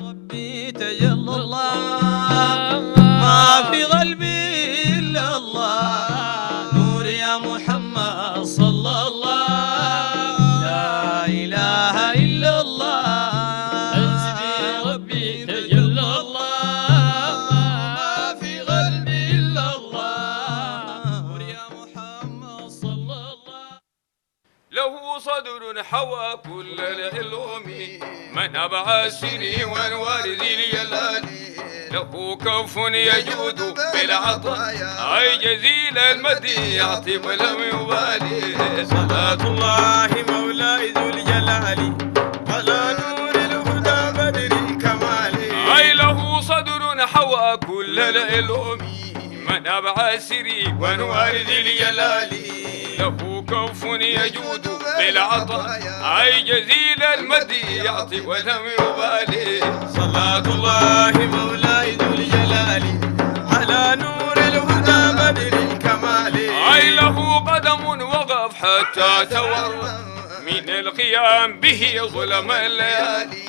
ربي تجلى الله، ما في قلبي إلا الله، نور يا محمد صلى الله، لا إله إلا الله. حسبي ربي تجلى الله، ما في قلبي إلا الله، نور يا محمد صلى الله. له صدر حوى كل العلوم، من أبعى السني وانوار ذي الجلال، له كف يجود بالعطاء، أي جزيل المد يعطي ولم يبالي. صلاة الله مولاي ذو الجلال على نور الهدى بدر الكمال. أي له صدر حوى كل العلوم، من أبعى السني وانوار ذي الجلال، له كف يجود بالعطاء، أي جزيل المد يعطي ولم يبالي. صلاة الله مولاي ذو الجلال على نور الهدى بدر الكمال. أي له قدم وقف حتى تورط من القيام به ظلم الليالي.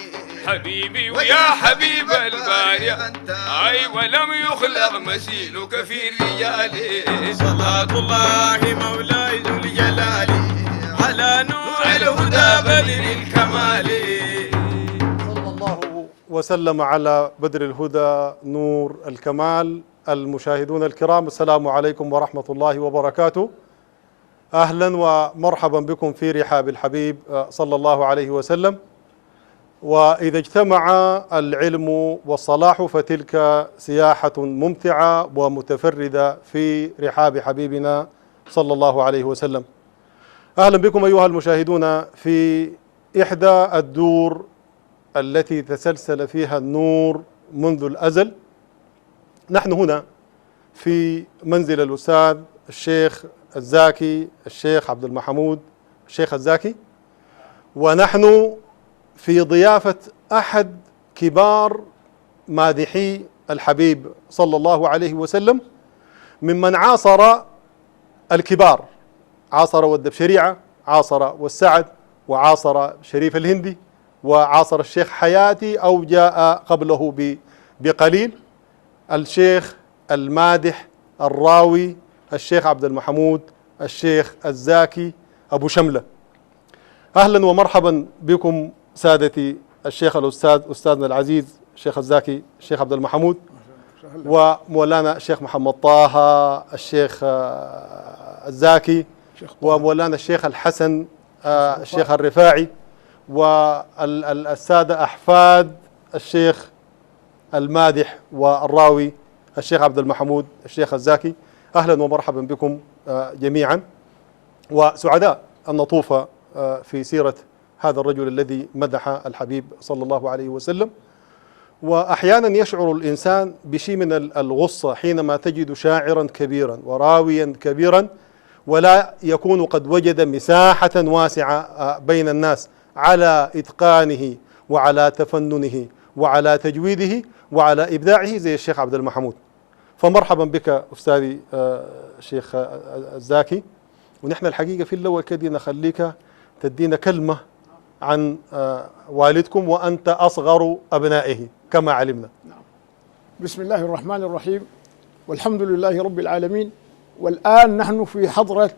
حبيبي ويا حبيب الباري، أي ولم يخلق مثيلك في الرجال. صلاة الله مولاي ذو الجلال على نور الهدى بدر الكمال. صلى الله وسلم على بدر الهدى نور الكمال. المشاهدون الكرام، السلام عليكم ورحمة الله وبركاته. أهلا ومرحبا بكم في رحاب الحبيب صلى الله عليه وسلم. وإذا اجتمع العلم والصلاح فتلك سياحة ممتعة ومتفردة في رحاب حبيبنا صلى الله عليه وسلم. أهلا بكم أيها المشاهدون في إحدى الدور التي تسلسل فيها النور منذ الأزل. نحن هنا في منزل الأستاذ الشيخ الزاكي، الشيخ عبد المحمود الشيخ الزاكي، ونحن في ضيافة أحد كبار مادحي الحبيب صلى الله عليه وسلم، ممن عاصر الكبار، عاصر ود بشريعة، عاصر والسعد، وعاصر شريف الهندي، وعاصر الشيخ حياتي أو جاء قبله بقليل، الشيخ المادح الراوي الشيخ عبد المحمود الشيخ الزاكي أبو شملة. أهلا ومرحبا بكم سادتي الشيخ الأستاذ أستاذنا العزيز الشيخ الزاكي الشيخ عبد المحمود، ومولانا الشيخ محمد طه الشيخ الزاكي، ومولانا الشيخ الحسن الشيخ الرفاعي، والسادة أحفاد الشيخ المادح والراوي الشيخ عبد المحمود الشيخ الزاكي. أهلا ومرحبا بكم جميعا، وسعداء أن نطوف في سيرة هذا الرجل الذي مدح الحبيب صلى الله عليه وسلم. وأحيانا يشعر الإنسان بشيء من الغصة حينما تجد شاعرا كبيرا وراويا كبيرا ولا يكون قد وجد مساحة واسعة بين الناس على إتقانه وعلى تفننه وعلى تجويده وعلى إبداعه زي الشيخ عبد المحمود. فمرحبا بك أستاذي الشيخ الزاكي. ونحن الحقيقة في الأول كده نخليك تدينا كلمة عن والدكم وأنت أصغر أبنائه كما علمنا. بسم الله الرحمن الرحيم، والحمد لله رب العالمين. والآن نحن في حضرة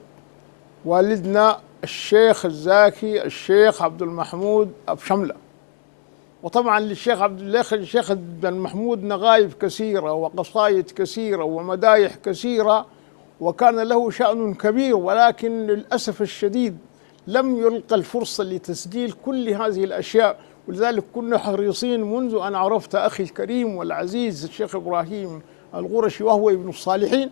والدنا الشيخ الزاكي الشيخ عبد المحمود أبو شملة. وطبعا للشيخ الشيخ عبد المحمود نغايب كثيرة وقصائد كثيرة ومدايح كثيرة، وكان له شأن كبير، ولكن للأسف الشديد لم يلقى الفرصة لتسجيل كل هذه الأشياء. ولذلك كنا حريصين منذ أن عرفت أخي الكريم والعزيز الشيخ إبراهيم القرشي وهو ابن الصالحين،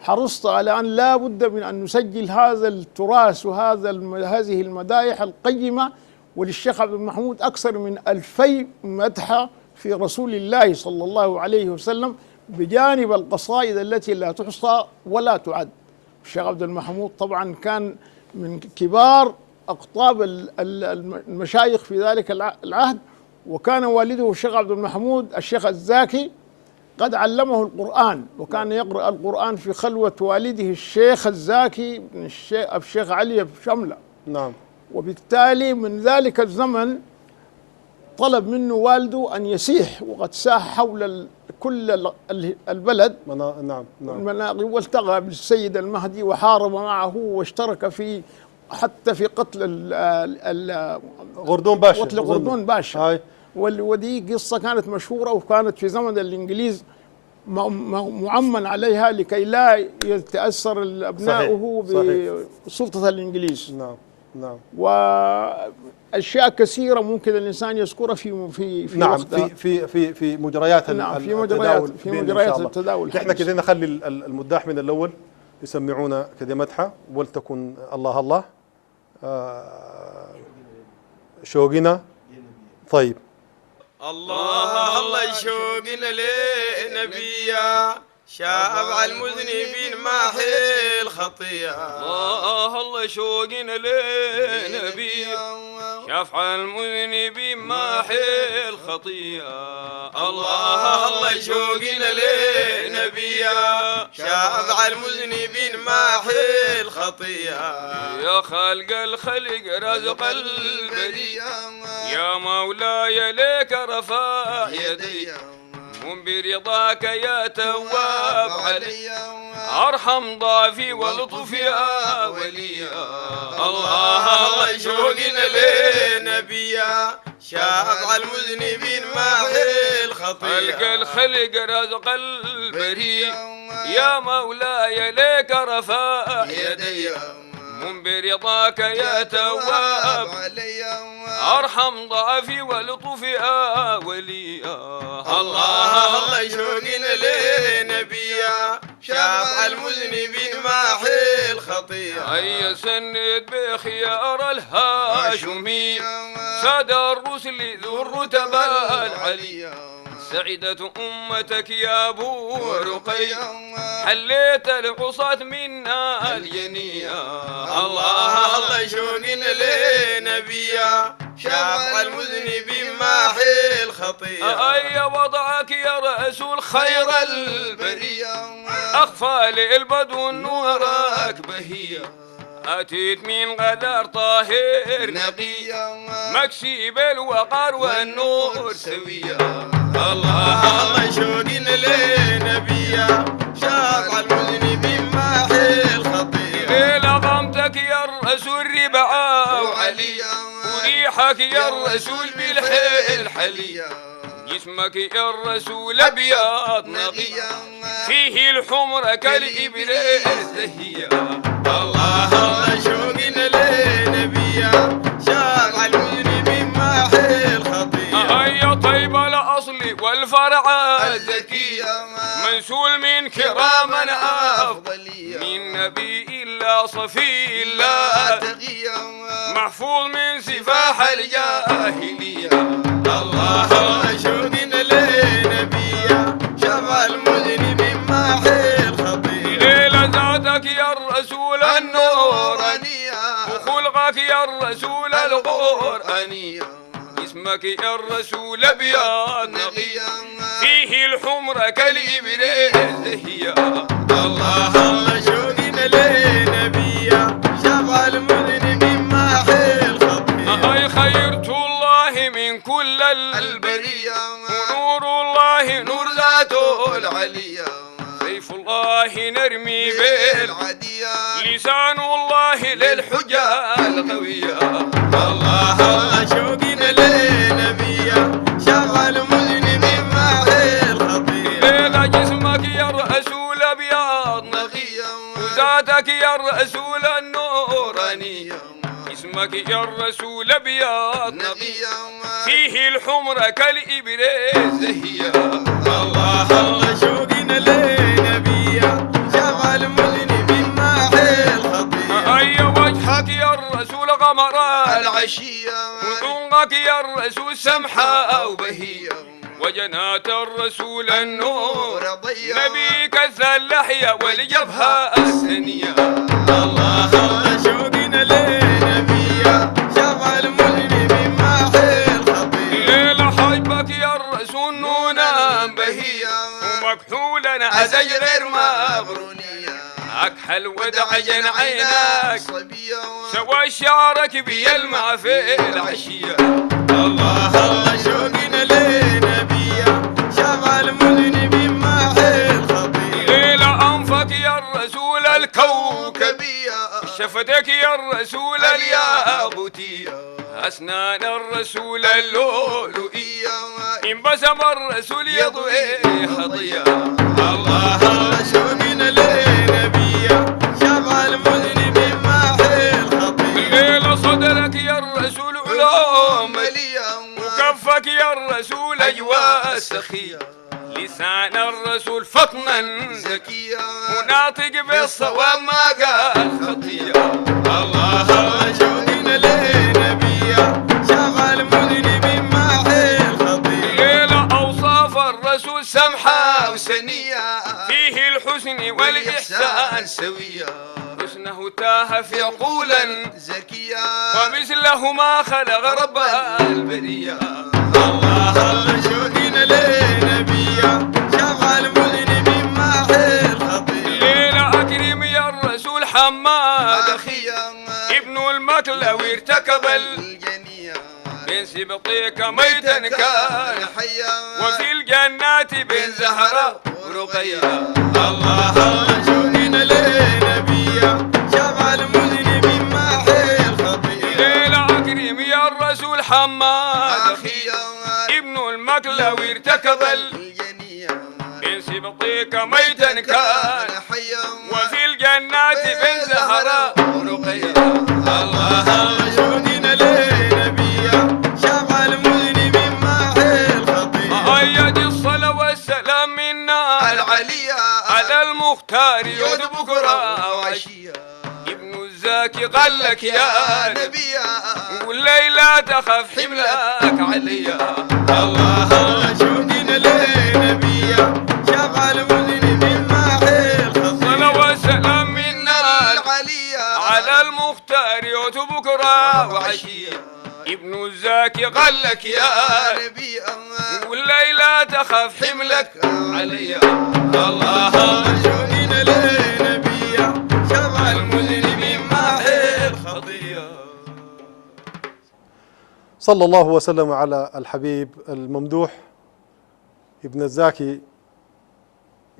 حرصت على أن لا بد من أن نسجل هذا التراث هذه المدايح القيمة. وللشيخ عبد المحمود أكثر من 2000 مدحة في رسول الله صلى الله عليه وسلم، بجانب القصائد التي لا تحصى ولا تعد. الشيخ عبد المحمود طبعا كان من كبار أقطاب المشايخ في ذلك العهد، وكان والده الشيخ عبد المحمود الشيخ الزاكي قد علمه القرآن، وكان يقرأ القرآن في خلوة والده الشيخ الزاكي بن الشيخ علي بن شملة. نعم. وبالتالي من ذلك الزمن طلب منه والده أن يسيح، وقد ساح حول كل البلد نعم نعم المناقب، والتقى بالسيد المهدي وحارب معه واشترك في حتى في قتل غردون باشا، قتل غردون باشا. هاي ودي قصة كانت مشهورة وكانت في زمن الإنجليز معمن عليها لكي لا يتأثر أبناؤه بسلطة الإنجليز. نعم نعم. وأشياء كثيرة ممكن الإنسان يذكرها في نعم وقتها. في مجريات نعم في مجريات التداول. نحن كده نخلي المداح من الأول يسمعونا كده مدحة، ولتكن الله الله شوقنا. طيب الله الله شوقنا لنبيا شافع المذنبين ماحي الخطيئة. الله الله شوقنا لنبيا شافع المذنبين ماحي الخطيئة. الله الله شوقنا لنبيا شافع المذنبين ماحي الخطيئة. يا خالق الخلق رزق البرية يا مولاي لك رفع يدي هم برضاك يا تواب علي ارحم ضعفي ولطف يا ولي. الله الله شوقنا لنبيا شافع المذنبين ماحي الخطيئة. خالق الخلق رزق البرية يا مولاي لك رفع يدي هم برضاك يا تواب ارحم ضعفي ولطف يا ولي. الله الله شوقنا لنبيا شافع المذنبين ماحي الخطيئة. هيا سند بخيار الهاشمي ساد الرسل ذو الرتبة العلي سعدت أمتك يا أبو رقي حليت العصاة منا الينيا. الله الله شوقنا لنبيا شافع المذنبين ماحي الخطيئة. أي وضعك يا رسول خير البرية أخفى للبدو نورك بهية أتيت من غدر طاهر نقي مكسي بالوقار والنور سوية. الله الله شوقنا لنبيا شافع المذنبين ماحي الخطيئة. لغمتك يا الرسول ربعة وعلي وريحك يا الرسول بالحيل حلي جسمك يا الرسول أبيض نقي فيه الحمر كالإبريس دهية. الله الله شوقنا لنبيا شافع المذنبين ماحي الخطيئة. هيا طيب الأصل والفرع الزكي منسول من كراما أفضلية من نبي إلا صفي الله محفوظ من سفاح الجاهلية. الله الله شوقنا لنبيا شافع المذنبين ماحي الخطيئة. ليلة ذاتك يا الرسول النورانية وخلقك يا الرسول القرآنية اسمك يا الرسول أبيض نقي فيه الحمر كالإبريس دهية. الله الله شوقنا لنبيا شافع المذنبين ماحي الخطيئة. أي خيرت الله من كل البرية ونور الله نور ذاته العلية سيف الله نرمي بالعدية لسان الله للحجة القوية. الله الله شوقنا لنبيا شافع المذنبين ماحي الخطيئة. ليلة جسمك يا الرسول أبيض نقي وذاتك يا الرسول النوراني اسمك يا الرسول أبيض نقي فيه الحمر كالإبريس دهية. الله الله شوقنا لنبيا شافع المذنبين ماحي الخطيئة. أي وجهك يا الرسول قمر العشية وذنقك يا الرسول سمحة وبهية وجنات الرسول النور نبيك اللحية والجبهة الثانية. الله الله شوقنا لنبيا شافع المذنبين ماحي الخطيئة. ليلة حجبك يا الرسول نونا بهية ومكحولنا أزج غير مبرونية أكحل ودعجن عينك سوى شعرك بيلمع في العشية. الله الله شفتك يا الرسول الياقوتية أسنان الرسول اللؤلؤية انبسم الرسول يضوي خطية الله شوقنا لنبيه شفع المذنب محي الخطيه الليلة صدرك يا الرسول علوم مليا وكفك يا الرسول أجواء سخية لسان الرسول فطنا زكيه وناطق بالصواب ما قال خطية الله شوقنا لنبيه شفع المذنب محي الخطيه الليلة أوصاف الرسول سمحة وسنيه فيه الحسن والإحسان سويه حسنه تاه في عقولا زكيه ومثله ما خلق رب البرية الله شوقنا لنبيه شفع المذنب محي الخطيه الليلة أكرم يا الرسول حماد اخيا ابن المكلوي ارتكب الجنيه بين سبطيك ميتا كان حيا وفي الجنات بين زهرة ورقية الله شوقنا لنبيه شفع المذنب محي الخطيه الليلة أكرم يا الرسول حماد اخيا ابن المكلوي ارتكب الجنيه بين سبطيك ميتا كان حيا وفي الجنات بين زهرة ورقية الله شوقنا لنبيه شفع المذنب محي الخطيه أيد الصلاة والسلام منا العليا على المختار يود بكرة وعشيه ابن الزاكي قال لك يا نبي نبيا والليلة تخف حملك عليا الله شوقنا لنبيه شفع المذنب محي الخطيه صلاة والسلام منا العليا على المختار يود بكرة وعشية ابن الزاكي قال لك يا نبي نبيا والليلة تخف حملك عليا الله شوقنا لنبيه شفع المذنب محي الخطيه صلى الله وسلم على الحبيب الممدوح. ابن الزاكي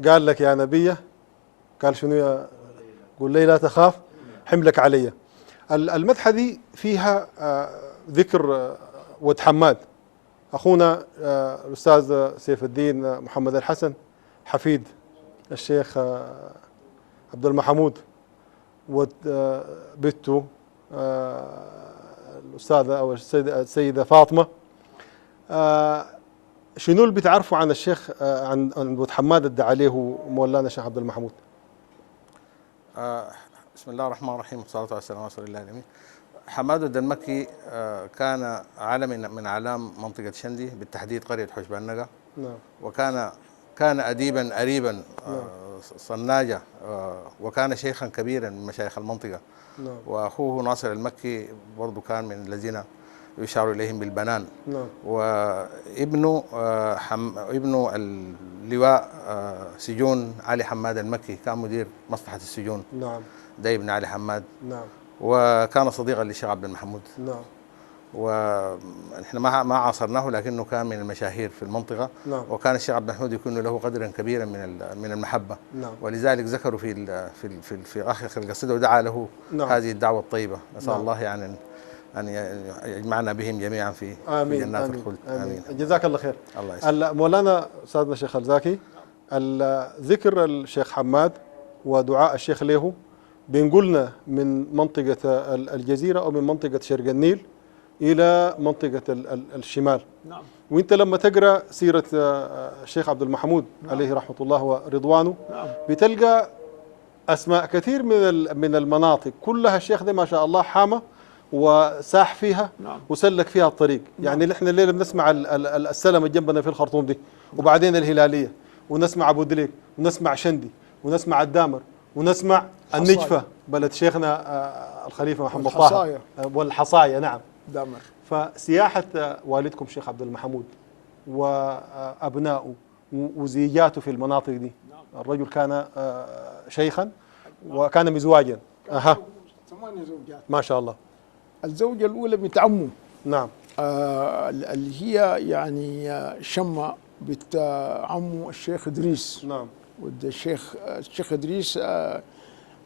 قال لك يا نبيه، قال شنو يا قول لي لا تخاف حملك علي. المدحة دي فيها ذكر ود حماد أخونا الأستاذ سيف الدين محمد الحسن حفيد الشيخ عبد المحمود وبنته الأستاذة أو السيدة فاطمة. شنو اللي بتعرفوا عن الشيخ عن ود حماد ادى عليه مولانا الشيخ عبد المحمود؟ بسم الله الرحمن الرحيم والصلاة والسلام على رسول الله الأمين. حماد الدنمكي كان علم من أعلام منطقة شندي بالتحديد قرية حوش بعنقة. نعم. وكان أديبا أريبا صناجة وكان شيخا كبيرا من مشايخ المنطقة. نعم. وأخوه ناصر المكي برضو كان من الذين يشار إليهم بالبنان. نعم. وابنه ابنه اللواء سجون علي حماد المكي كان مدير مصلحة السجون. نعم. ده ابن علي حماد. نعم. وكان صديقا للشيخ عبد المحمود. نعم. ونحن ما عاصرناه لكنه كان من المشاهير في المنطقة. نعم. وكان الشيخ عبد المحمود يكون له قدرا كبيرا من المحبة. نعم. ولذلك ذكروا في آخر القصيدة ودعا له نعم. هذه الدعوة الطيبة. نسأل نعم. الله يعني أن يجمعنا بهم جميعا في جنات الخلد. آمين. جزاك الله خير. الله يسلمك. مولانا أستاذنا الشيخ الزاكي، ذكر الشيخ حماد ودعاء الشيخ له بنقولنا من منطقة الجزيرة أو من منطقة شرق النيل إلى منطقة الشمال. نعم. وانت لما تقرأ سيرة الشيخ عبد المحمود عليه رحمة الله ورضوانه نعم. بتلقى أسماء كثير من المناطق كلها الشيخ ده ما شاء الله حامى وساح فيها. نعم. وسلك فيها الطريق. يعني نحن الليلة بنسمع السلمة جنبنا في الخرطوم دي، وبعدين الهلالية، ونسمع أبو دليك، ونسمع شندي، ونسمع الدامر، ونسمع النجفة بلد شيخنا الخليفة محمد طه والحصايا. نعم. دامر. فسياحة والدكم الشيخ عبد المحمود وأبنائه وزيجاته في المناطق دي، الرجل كان شيخا وكان مزواجا. أها. 8 زوجات. ما شاء الله. الزوجة الأولى بنت عمه. نعم. اللي هي يعني شمة بنت عمه الشيخ إدريس. نعم. والشيخ إدريس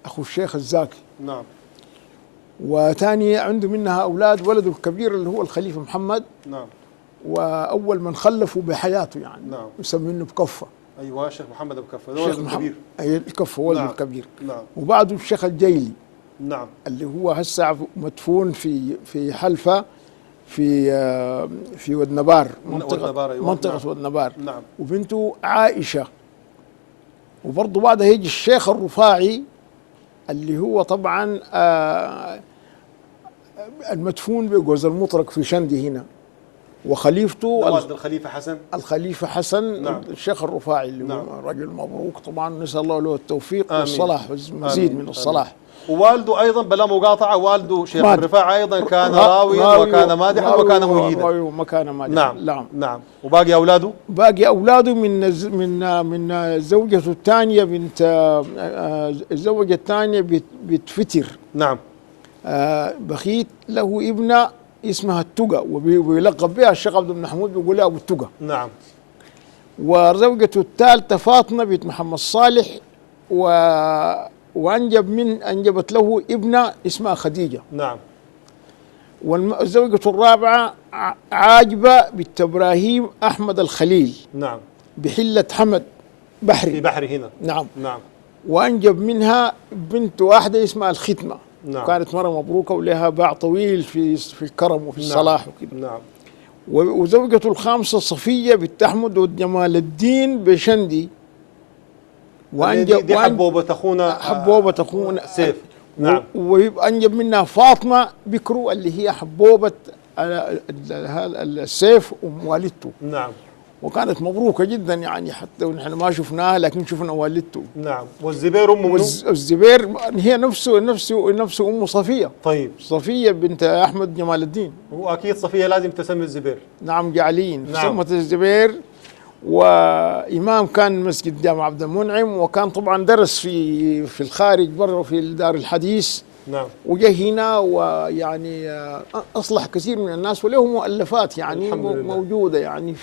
أخو الشيخ الزاكي. نعم. وثاني عنده منها أولاد، ولده الكبير اللي هو الخليفة محمد، نعم. وأول من خلفوا بحياته يعني، نعم. يسمونه بكفة. ايوه الشيخ محمد ابو كفه الشيخ ولد كبير. أي الكفة ولده نعم. الكبير. نعم. وبعده الشيخ الجيلي نعم. اللي هو هسه مدفون في حلفة في ودنبار، ودنبار، أيوة. منطقة نعم. ودنبار. نعم. وبنته عائشة. وبرضه بعدها يجي الشيخ الرفاعي اللي هو طبعا المدفون بجوز المطرق في شندي هنا، وخليفته والد الخليفة حسن. الخليفة حسن. نعم. الشيخ الرفاعي اللي نعم. هو رجل مبروك طبعا، نسأل الله له التوفيق آمين. والصلاح والمزيد آمين. من الصلاح. ووالده ايضا بلا مقاطعه، والده شيخ ماد. الرفاع ايضا كان راويا وكان مادحا وكان مجيدا. راوي وكان مادحا. نعم. نعم. نعم. وباقي اولاده؟ باقي اولاده من زوجته الثانيه بنت الزوجه الثانيه بنت فتر. نعم. بخيت له ابنه اسمها التقى، ويلقب بها الشيخ عبد المحمود بيقول ابو التقى. نعم. وزوجته الثالثه فاطمه بنت محمد صالح، أنجبت له ابنة اسمها خديجة. نعم. والزوجة الرابعة عاجبة بنت إبراهيم أحمد الخليل. نعم. بحلة حمد بحري. في بحري هنا. نعم. نعم. وأنجب منها بنت واحدة اسمها الختمة. نعم. كانت مرة مبروكة ولها باع طويل في الكرم وفي الصلاح وكذا. نعم. وزوجته الخامسة صفية بنت أحمد وجمال الدين بشندي. دي حبوبة أخونا سيف. نعم. وأنجب منها فاطمة بكرو اللي هي حبوبة السيف أم والدته. نعم. وكانت مبروكة جدا يعني، حتى ونحن ما شفناها لكن شفنا والدته. نعم. والزبير أمه منو؟ والزبير هي نفسه أم صفية. طيب. صفية بنت أحمد جمال الدين. وأكيد صفية لازم تسمي الزبير. نعم جعلين. نعم. سمت الزبير. وإمام كان مسجد جامع عبد المنعم، وكان طبعا درس في الخارج برا في دار الحديث. نعم. وجه هنا ويعني أصلح كثير من الناس، وله مؤلفات يعني موجودة يعني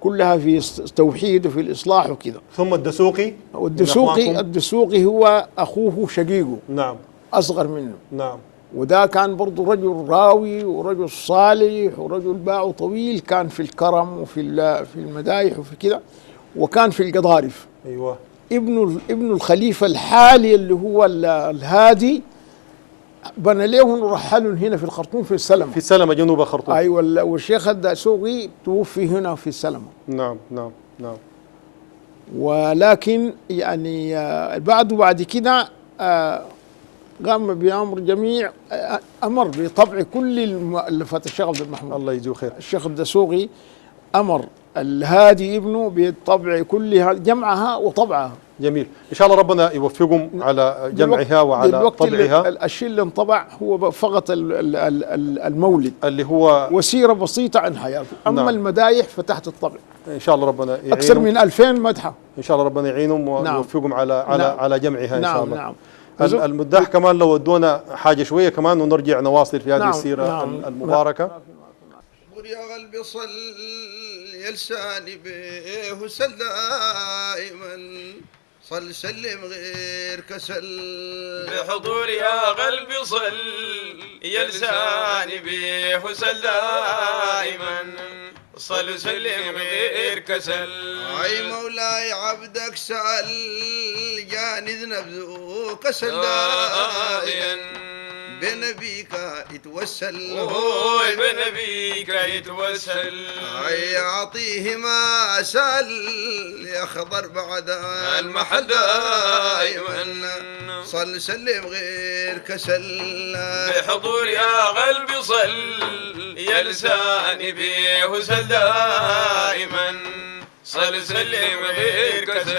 كلها في التوحيد وفي الإصلاح وكذا. ثم الدسوقي. الدسوقي هو أخوه شقيقه. نعم. أصغر منه. نعم. وده كان برضو رجل راوي ورجل صالح ورجل باعه طويل، كان في الكرم وفي المدايح وفي كذا، وكان في القضارف. ايوه. ابن الخليفة الحالي اللي هو الهادي بنى لهم ورحلوا هنا في الخرطوم في السلمة. في السلمة جنوب الخرطوم. ايوه. والشيخ الدسوقي توفي هنا في السلمة. نعم. نعم. نعم. ولكن يعني بعد كده قام بأمر جميع، أمر بطبع كل المؤلفات الشيخ عبد المحمود. الله يجزيه خير. الشيخ الدسوقي أمر الهادي ابنه بطبع كلها، جمعها وطبعها. جميل. إن شاء الله ربنا يوفقهم على جمعها وعلى طبعها. الشيء اللي انطبع هو فقط المولد اللي هو وسيرة بسيطة عن حياته. أما نعم. المدايح فتحت الطبع إن شاء الله ربنا يعينهم. أكثر من 2000 مدحة. إن شاء الله ربنا يعينهم ويوفقهم على جمعها إن شاء الله. نعم. المداح كمان لو ودونا حاجة شوية كمان ونرجع نواصل في هذه السيرة المباركة. يا قلبي صل يا لساني به وسل دائما، صل سلم غير كسل بحضور يا قلبي صل يا لساني به وسل دائما، صل سلم غير كسل. اي مولاي عبدك سأل جاني ذنب كسل دائما، بنبيك يتوسل هو بنبيك يتوسل. اي اعطيه ما سال يخضر بعد المحل دائما، صل سلم غير كسل بحضور يا قلبي صل يا لساني به وسل دائما، صل سلم غير كسل.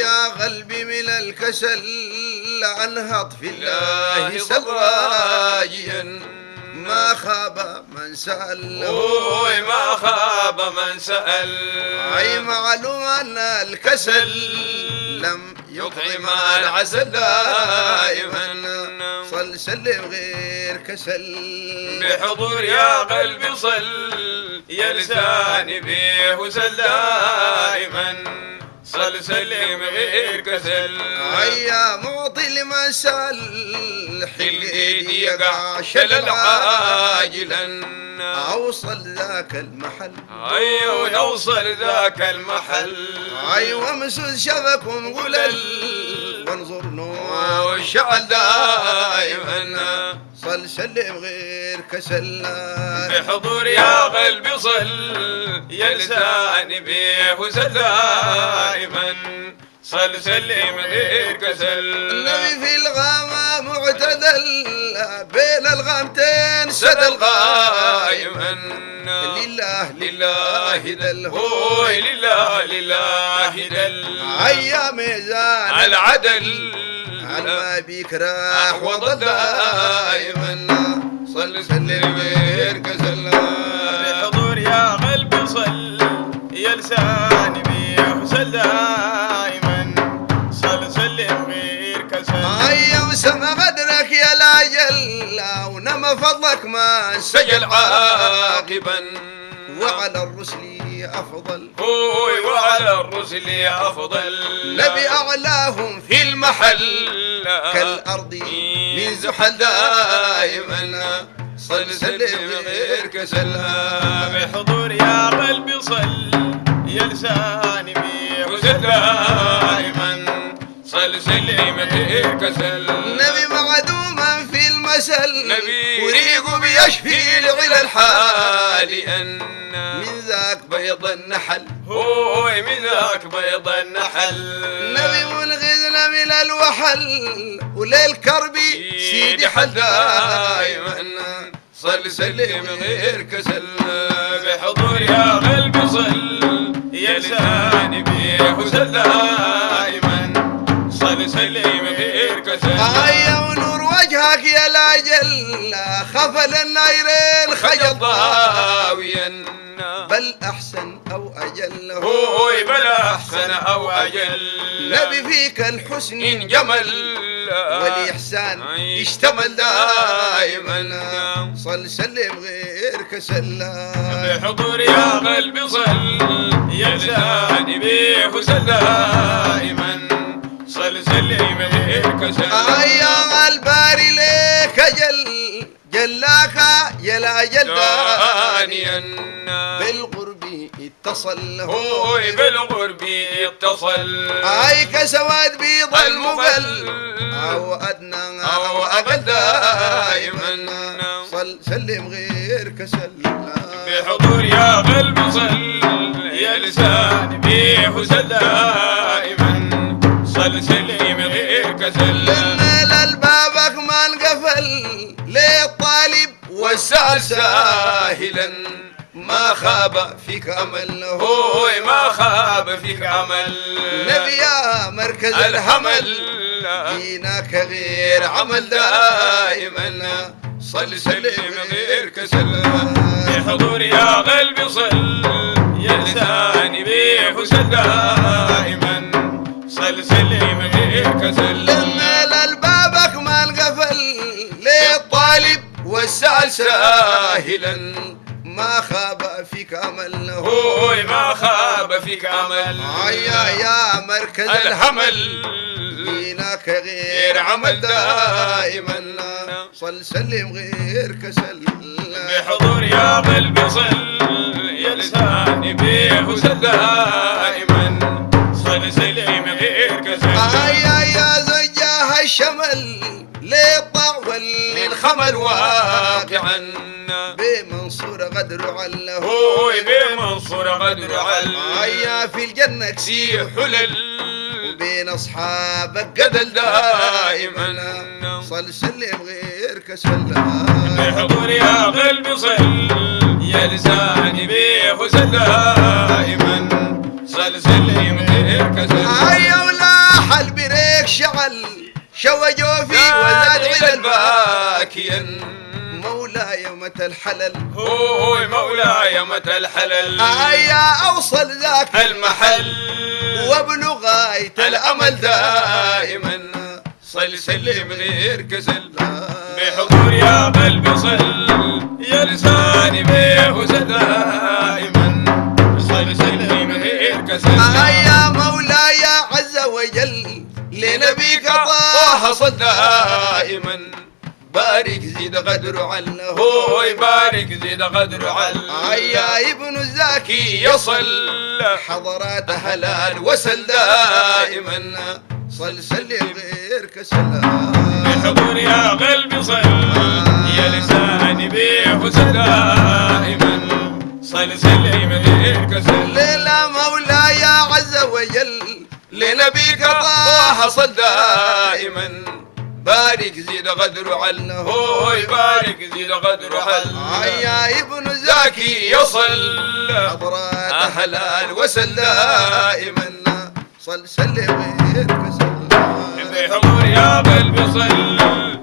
يا قلبي من الكسل انهض في الله سراجيا، ما خاب من سأل ما خاب من سأل. اي معلوم ان الكسل لم يطعم العسل دائما، صل سلم غير كسل بحضور يا قلبي صل يا لساني به وسل دائما، صل صل سلم غير كسل هيا معطي المسال الإيد يقع شلل عاجلا أوصل ذاك المحل هيا ونوصل ذاك المحل أيوة مسوس شبك ومقلل وانظر نور والشعل دائما صل سلم غير كسل بحضور يا قلبي صل يا لساني بيه وسل دائما صل سلم غير كسل النبي في الغامة معتدل بين الغامتين سد القائما لله لله دل هو لله لله دل هيا ميزان العدل ما بيك راح وضل دائما صل سلم غير كسل بحضور يا قلبي صل يا لساني بيه وسل دائما صل سلم غير كسل هيا وسم غدرك يا لاجل ونما فضلك ما سجل عاقبا وعلى الرسل أفضل هو وعلى الرسل أفضل نبي أعلاهم في المحل كالأرض من زحل دائما صل سلم غير كسل بحضور يا قلبي صل يا لساني بيه وسل دائما صل سلم غير كسل نبي معدوما في المسل نبي وريق بيشفي إلى الحال أن من ذاك بيض النحل هو من ذاك بيض النحل نبي منغزنا من الوحل وللكرب سيدي حل دائما صل سلم غير كسل بحضور يا قلبي صل يا لساني بيه وسل دائما صل سلم غير كسل هيا ونور وجهك يا لاجل خفل النيرين خجل ضاويا بل أحسن أو أجل هو بل أحسن أو أجل نبي فيك الحسن إن جمل والإحسان يشتمل دائما صل سلم غير كسل بحضور يا قلبي صل يا لساني بيه وسل دائما صل سلم غير كسل يا الباري ليك جلاك يا لا جل دانيا بالقرب اتصل هو بالقرب اتصل كسواد بيض المقل أو أدنى أو أقل دائما صل سلم غير كسل بحضور يا قلبي صل يا لساني بيه وسل دائما صل سلم غير كسل لما للبابك ما انقفل للطالب والسعر ساهلا ما خاب فيك أمل هو ما خاب فيك أمل نبي يا مركز الحمل دينك غير عمل دائما صل سلم غير كسل بحضور يا قلبي صل يا لساني بيه وسل دائما صل سلم غير كسل لما للبابك ما انقفل للطالب والسعل ساهلا ما خاب فيك أمل هو ما خاب فيك أمل يا مركز الحمل دينك غير غير عمل دائما صل سلم غير كسل بحضور يا قلبي صل يا لساني بيه وسل دائما صل سلم غير كسل يا زجاه الشمل للطول للخمل واقعا بمنصور غدر عله هو بمنصور غدر عل في الجنة سي حلل بين أصحابك قدل دائما صل سلم غير كسل بحضور يا قلبي صل يا لساني بيه وسل دائما صل سلم غير كسل ولاح البريك شعل شوى جوفي وزاد عيد باكيا مولاي متى الحلل هو مولاي متى الحلل أوصل ذاك المحل وابلغ غاية الأمل دائما صل سلم غير كسل بحضور يا قلبي صل يا لساني بيه وسل دائما صل سلم غير كسل مولاي حصل دائما بارك زيد قدر عل هو بارك زيد قدر عل يا ابن الزاكي يصل حضرات هلال وسل دائما صل سلم غير كسلام بحضور يا قلبي صل يا لساني بيه وسل دائما صل سلم غير كسل ليلة مولاي عز وجل لنبيك طه صل دائما بارك زيد قدر عل هو بارك زيد قدر عل يا ابن زاكي يصل حضرات أهلا وسل دائما صل سلم غير كسلام بحضور يا قلبي صل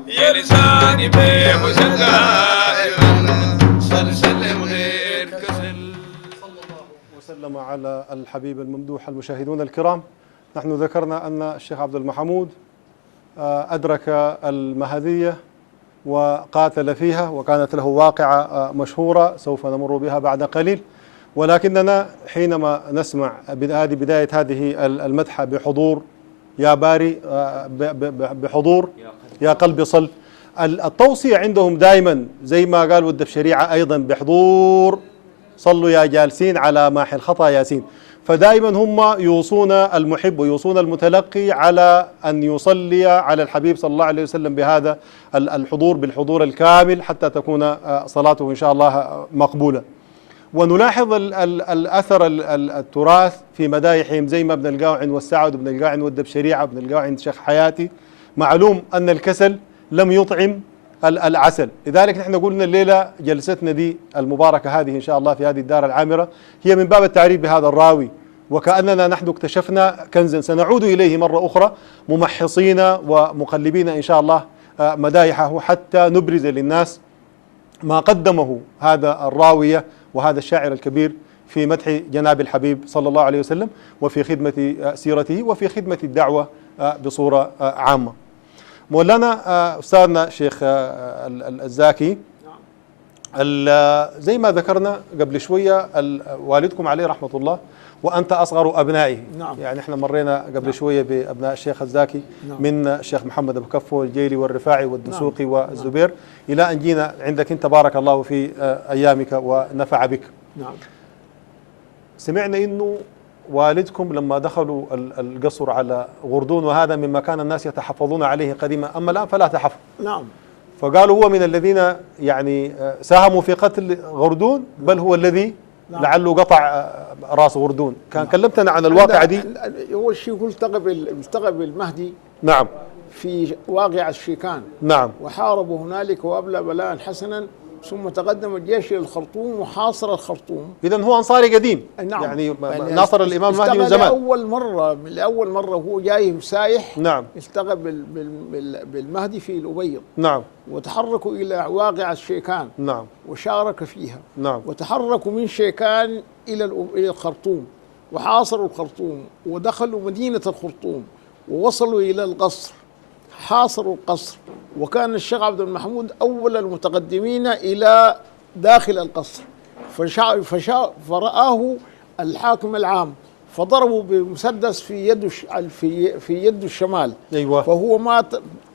يا لساني بيه وسل دائما صل سلم غير كسل وسلم على الحبيب الممدوح. المشاهدون الكرام، نحن ذكرنا أن الشيخ عبد المحمود أدرك المهدية وقاتل فيها، وكانت له واقعة مشهورة سوف نمر بها بعد قليل، ولكننا حينما نسمع بداية هذه المدحة بحضور يا باري، بحضور يا قلبي صل، التوصية عندهم دائما زي ما قال ود الشريعة أيضا بحضور صلوا يا جالسين على ماحي الخطا ياسين. فدائما هم يوصون المحب ويوصون المتلقي على أن يصلي على الحبيب صلى الله عليه وسلم بهذا الحضور، بالحضور الكامل، حتى تكون صلاته إن شاء الله مقبولة. ونلاحظ الأثر التراث في مدايحهم زي ما ابن القاوعن والسعد وابن القاوعن والدب شريعة وابن القاوعن شيخ حياتي. معلوم أن الكسل لم يطعم العسل، لذلك نحن قلنا الليلة جلستنا دي المباركة هذه إن شاء الله في هذه الدار العامرة هي من باب التعريف بهذا الراوي، وكأننا نحن اكتشفنا كنزا سنعود إليه مرة أخرى ممحصين ومقلبين إن شاء الله مدايحه، حتى نبرز للناس ما قدمه هذا الراوية وهذا الشاعر الكبير في مدح جناب الحبيب صلى الله عليه وسلم، وفي خدمة سيرته، وفي خدمة الدعوة بصورة عامة. مولانا أستاذنا شيخ الزاكي، زي ما ذكرنا قبل شوية والدكم عليه رحمة الله وأنت أصغر أبنائه. نعم. يعني احنا مرينا قبل شوية بأبناء الشيخ الزاكي، من الشيخ محمد أبو كفو والجيلي والرفاعي والدسوقي والزبير، إلى أن جينا عندك أنت بارك الله في أيامك ونفع بك. نعم. سمعنا إنه والدكم لما دخلوا القصر على غردون، وهذا مما كان الناس يتحفظون عليه قديما، أما الآن فلا تحفظ. نعم. فقالوا هو من الذين يعني ساهموا في قتل غردون، بل هو الذي لعله قطع راس غردون. كان كلمتنا عن الواقعة دي. أول شيء يقول التقى بالمهدي نعم في واقع الشيكان، نعم، وحاربوا هنالك وأبلى بلاء حسنا، ثم تقدم الجيش إلى الخرطوم وحاصر الخرطوم. إذن هو أنصاري قديم. نعم. يعني ناصر الإمام المهدي من زمان. لأول مرة هو جاي سايح. نعم. التقى بالمهدي في الأبيض. نعم. وتحركوا إلى واقع الشيكان. نعم. وشارك فيها. نعم. وتحركوا من شيكان إلى الخرطوم، وحاصروا الخرطوم، ودخلوا مدينة الخرطوم، ووصلوا إلى القصر، حاصروا القصر. وكان الشيخ عبد المحمود أول المتقدمين إلى داخل القصر، فرآه الحاكم العام، فضربوا بمسدس في يد الشمال. أيوة. فهو مات،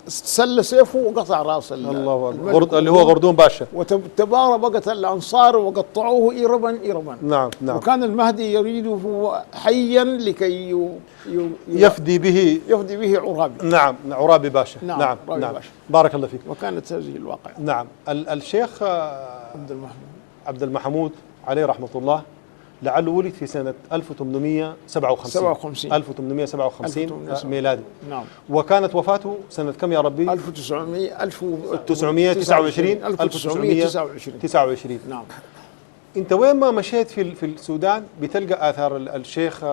سل سيفه وقطع راس الله أكبر، اللي هو غردون باشا. وتبارى بقت الأنصار وقطعوه إربا. نعم نعم. وكان المهدي يريده حيا لكي يفدي به عرابي. نعم، عرابي باشا. نعم. نعم. عرابي نعم. باشا. بارك الله فيك. وكانت هذه الواقعة. نعم. الشيخ عبد المحمود عليه رحمة الله لعله ولد في سنة 1857 ميلادي. نعم. وكانت وفاته سنة كم يا ربي؟ 1929. نعم. انت وين ما مشيت في السودان بتلقى آثار الشيخ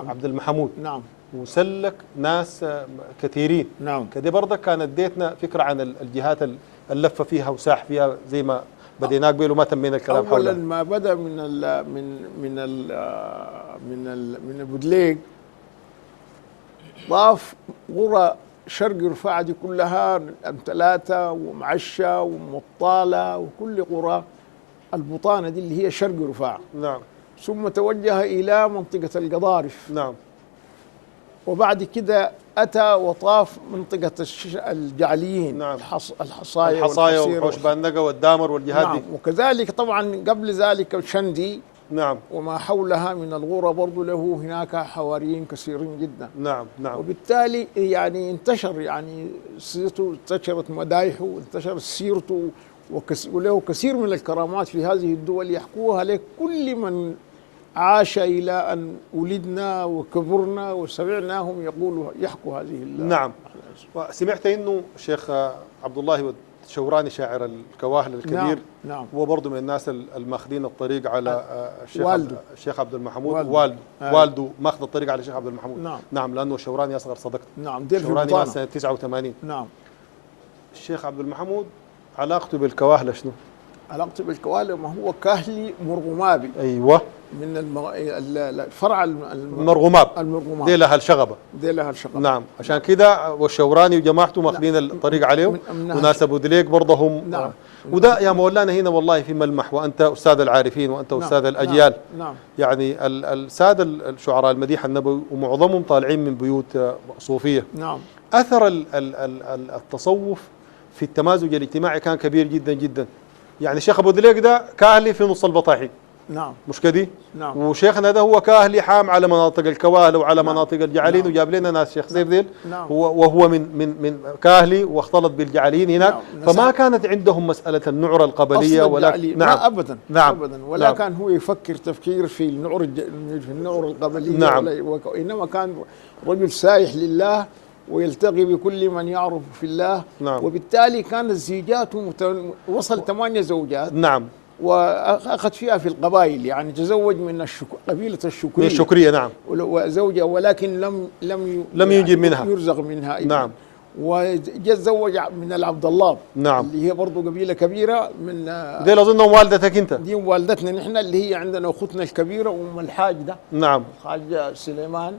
عبد المحمود. نعم. وسلك ناس كثيرين. نعم. كده برضك كانت اديتنا فكرة عن الجهات اللفة فيها وساح فيها زي ما بدينا قبل وما تمينا الكلام حولها. أولا ما بدأ من البدليق، ضاف قرى شرق رفاعة دي كلها، ثلاثة ومعشة ومطالة وكل قرى البطانة دي اللي هي شرق رفاعة. نعم. ثم توجه إلى منطقة القضارف. نعم. وبعد كده أتى وطاف منطقة الجعليين. نعم. الحصايا الحصايا والحصير وحوش بانقة والدامر والجهات نعم. دي. وكذلك طبعا قبل ذلك الشندي نعم وما حولها من الغورة برضو له هناك حواريين كثيرين جدا. نعم نعم وبالتالي يعني انتشر، يعني سيرته انتشرت مدايحه وانتشرت سيرته وله كثير من الكرامات في هذه الدول يحكوها لكل من عاش إلى أن ولدنا وكبرنا وسمعناهم يحكوا هذه نعم. وسمعت انه الشيخ عبد الله الشوراني شاعر الكواهل الكبير نعم نعم هو برضه من الناس الماخذين الطريق على الشيخ عبد المحمود. والده ماخذ الطريق على الشيخ عبد المحمود. نعم نعم لانه الشوراني اصغر صدقت. نعم الشوراني مات سنه 89. نعم. الشيخ عبد المحمود علاقته بالكواهل شنو؟ علاقته بالكواهل ما هو كاهلي مرغمابي. ايوه من الفرع المرغماب دي لها الشغبه. نعم عشان كده والشوراني وجماعته ماخذين الطريق عليه وناس ابو دليق برضه هم. نعم. وده يا مولانا هنا والله في ملمح، وانت استاذ العارفين وانت نعم. استاذ الاجيال. نعم. يعني الساده الشعراء المديح النبوي ومعظمهم طالعين من بيوت صوفيه. نعم. اثر التصوف في التمازج الاجتماعي كان كبير جدا جدا. يعني الشيخ ابو دليق ده كاهلي في نص البطاحين. نعم مش كده؟ نعم. وشيخنا ده هو كاهلي حام على مناطق الكواهل وعلى نعم. مناطق الجعالين. نعم. وجاب لنا ناس شيخ سيف ذيل. نعم. وهو من كاهلي واختلط بالجعالين هناك. نعم. فما كانت عندهم مسألة النعرة القبلية ولا نعم أبدا. نعم. أبدا ولا نعم. كان هو يفكر تفكير في النعر القبلية. نعم. وإنما كان رجل سايح لله ويلتقي بكل من يعرف في الله. نعم. وبالتالي كانت زيجاته وصل 8 زوجات. نعم. وأخذ فيها في القبائل، يعني تزوج من قبيلة الشكرية. من الشكرية نعم. وزوجة ولكن لم ينجب منها. يرزق منها. نعم. وتزوج من العبد الله. نعم. اللي هي برضه قبيلة كبيرة من دي اظنهم والدتك انت. دي والدتنا نحن اللي هي عندنا اختنا الكبيرة ام الحاج ده. نعم. الحاج سليمان.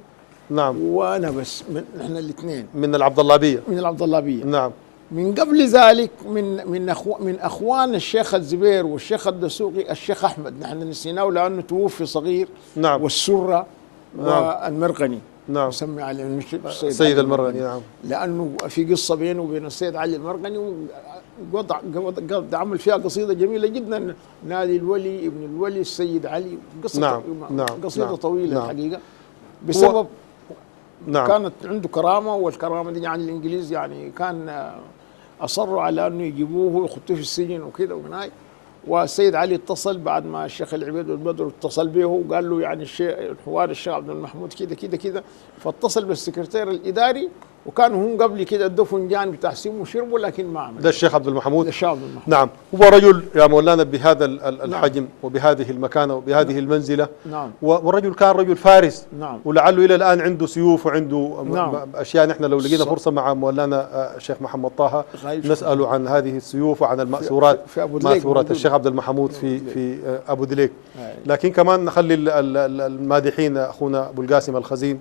نعم. وانا بس نحن الاثنين من العبد اللهبية. من العبد اللهبية. نعم. من قبل ذلك من اخوان الشيخ الزبير والشيخ الدسوقي الشيخ احمد، نحن نسيناه لانه توفي صغير. نعم. والسره. نعم. والمرغني. نعم. نسمي عليه السيد المرغني. نعم. لانه في قصه بينه وبين السيد علي المرغني عمل فيها قصيده جميله جدا، نادي الولي ابن الولي السيد علي. قصه نعم. قصيده نعم. طويله. نعم. الحقيقه بسبب نعم. كانت عنده كرامه، والكرامه دي يعني الانجليز يعني كان اصروا على انه يجيبوه ويخطوه في السجن وكذا وهناك. والسيد علي اتصل بعد ما الشيخ العبيد والبدر اتصل به وقال له يعني الحوار الشيخ عبد المحمود كذا كذا كذا، فاتصل بالسكرتير الاداري وكانوا هم قبل كده ادوا فنجان بتاع سم وشربوا لكن ما عمل. ده الشيخ عبد المحمود. الشيخ عبد المحمود. نعم. هو رجل يا مولانا بهذا الحجم وبهذه المكانة وبهذه المنزلة. نعم. والرجل كان رجل فارس. نعم. ولعله إلى الآن عنده سيوف وعنده نعم. أشياء. نحن لو لقينا فرصة مع مولانا الشيخ محمد طه نسأله عن هذه السيوف وعن المأثورات. مأثورات الشيخ عبد المحمود في أبو دليق. لكن كمان نخلي المادحين أخونا أبو القاسم الخزين